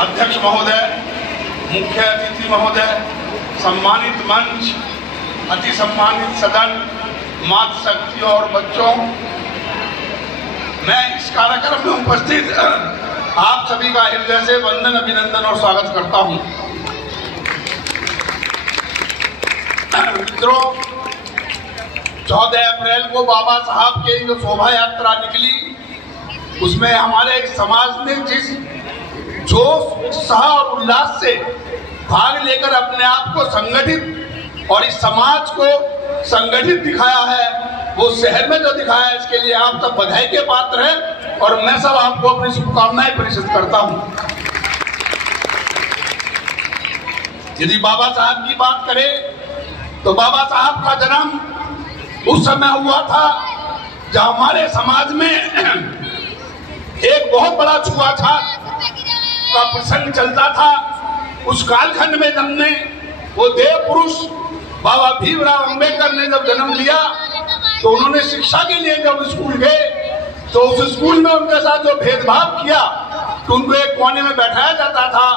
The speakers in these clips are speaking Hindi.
अध्यक्ष महोदय, मुख्य अतिथि महोदय, सम्मानित मंच, अति सम्मानित सदन, मातृशक्ति और बच्चों, मैं इस कार्यक्रम में उपस्थित आप सभी का हृदय से वंदन, अभिनंदन और स्वागत करता हूं। मित्रों, 14 अप्रैल को बाबा साहब की जो शोभा यात्रा निकली, उसमें हमारे समाज ने जिस जोश, उत्साह और उल्लास से भाग लेकर अपने आप को संगठित और इस समाज को संगठित दिखाया है, वो शहर में जो दिखाया है, इसके लिए आप सब बधाई के पात्र हैं और मैं सब आपको अपनी शुभकामनाएं प्रेषित करता हूं। यदि बाबा साहब की बात करें तो बाबा साहब का जन्म उस समय हुआ था जब हमारे समाज में एक बहुत बड़ा छुआछूत का प्रसंग चलता था। उस कालखंड में जन्मे वो देव पुरुष बाबा भीमराव अंबेडकर ने जब जन्म लिया तो उन्होंने शिक्षा के लिए जब स्कूल गए तो उस स्कूल में उनके साथ जो भेदभाव किया तो उनको एक कोने में बैठाया जाता था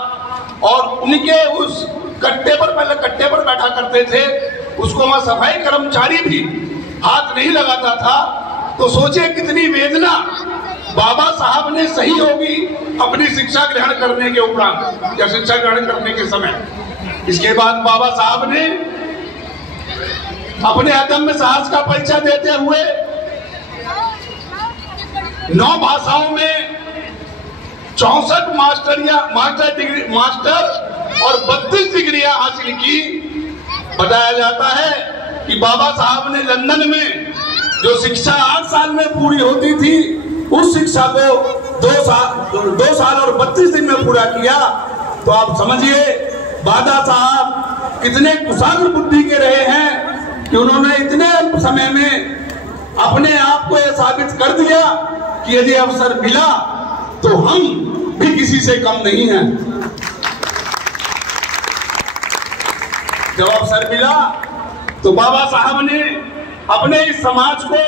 और उनके उस कट्टे पर, पहले कट्टे पर बैठा करते थे, उसको वहां सफाई कर्मचारी भी हाथ नहीं लगाता था। तो सोचे कितनी वेदना बाबा साहब ने सही होगी अपनी शिक्षा ग्रहण करने के उपरांत या शिक्षा ग्रहण करने के समय। इसके बाद बाबा साहब ने अपने अदम्य साहस का परिचय देते हुए 9 भाषाओं में 64 मास्टर और 32 डिग्रियां हासिल की। बताया जाता है कि बाबा साहब ने लंदन में जो शिक्षा 8 साल में पूरी होती थी, उस शिक्षा को 2 साल और 32 दिन में पूरा किया। तो आप समझिए बाबा साहब कितने कुशाग्र बुद्धि के रहे हैं कि उन्होंने इतने अल्प समय में अपने आप को यह साबित कर दिया कि यदि अवसर मिला तो हम भी किसी से कम नहीं हैं। जब अवसर मिला तो बाबा साहब ने अपने इस समाज को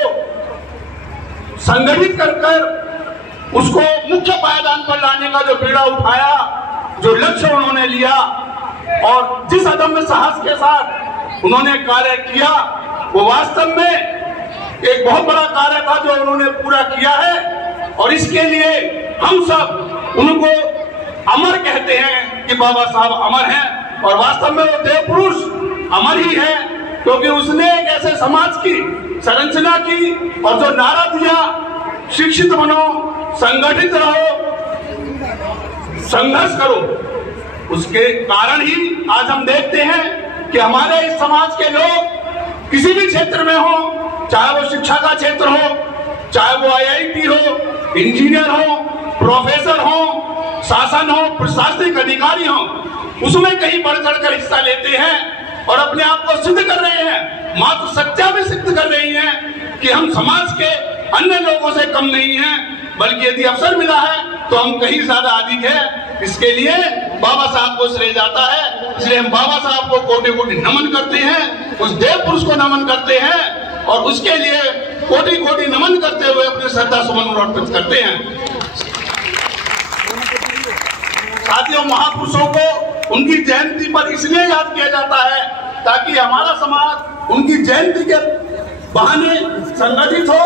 संगठित कर उसको मुख्य पायदान पर लाने का जो बीड़ा उठाया, जो लक्ष्य उन्होंने लिया और जिस अदम्य साहस के साथ उन्होंने कार्य किया, वो वास्तव में एक बहुत बड़ा कार्य था जो उन्होंने पूरा किया है। और इसके लिए हम सब उनको अमर कहते हैं कि बाबा साहब अमर हैं और वास्तव में वो देव पुरुष अमर ही है, क्योंकि उसने एक ऐसे समाज की संरचना की और जो नारा दिया, शिक्षित बनो, संगठित रहो, संघर्ष करो, उसके कारण ही आज हम देखते हैं कि हमारे इस समाज के लोग किसी भी क्षेत्र में हो, चाहे वो शिक्षा का क्षेत्र हो, चाहे वो IIT हो, इंजीनियर हो, प्रोफेसर हो, शासन हो, प्रशासनिक अधिकारी हो, उसमें कहीं बढ़ चढ़कर हिस्सा लेते हैं और अपने आप को सिद्ध कर रहे हैं, मात्र सत्या भी सिद्ध कर रही हैं कि हम समाज के अन्य लोगों से कम नहीं हैं, बल्कि यदि अवसर मिला है तो हम कहीं ज्यादा अधिक है। इसके लिए बाबा साहब को श्रेय जाता है। इसलिए हम बाबा साहब को कोटि कोटि नमन करते हैं, उस देव पुरुष को नमन करते हैं और उसके लिए कोटि कोटि नमन करते हुए अपने श्रद्धा सुमन अर्पित करते हैं। साथियों, महापुरुषों को उनकी जयंती पर इसलिए याद किया जाता है ताकि हमारा समाज उनकी जयंती के बहाने संगठित हो,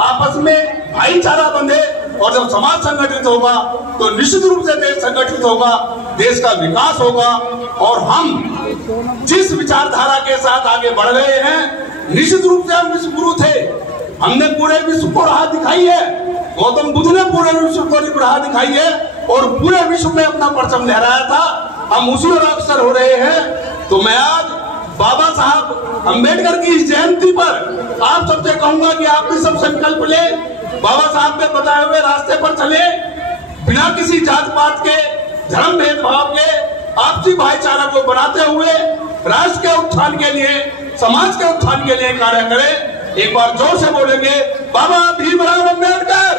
आपस में भाईचारा बंधे और जब समाज संगठित होगा तो निश्चित रूप से देश संगठित होगा, देश का विकास होगा। और हम जिस विचारधारा के साथ आगे बढ़ रहे हैं, निश्चित रूप से हम विश्व गुरु थे, हमने पूरे विश्व को राह दिखाई है, गौतम बुद्ध ने पूरे विश्व को राह दिखाई है और पूरे विश्व में अपना परचम लहराया था। हम उसी ओर अग्रसर हो रहे हैं। तो मैं आज बाबा साहब अंबेडकर की इस जयंती पर आप सबसे कहूंगा कि आप भी सब संकल्प ले, बाबा साहब के बताए हुए रास्ते पर चले, बिना किसी जात पात के, धर्म भेदभाव के, आपसी भाईचारा को बनाते हुए राष्ट्र के उत्थान के लिए, समाज के उत्थान के लिए कार्य करें। एक बार जोर से बोलेंगे, बाबा भीमराव अंबेडकर।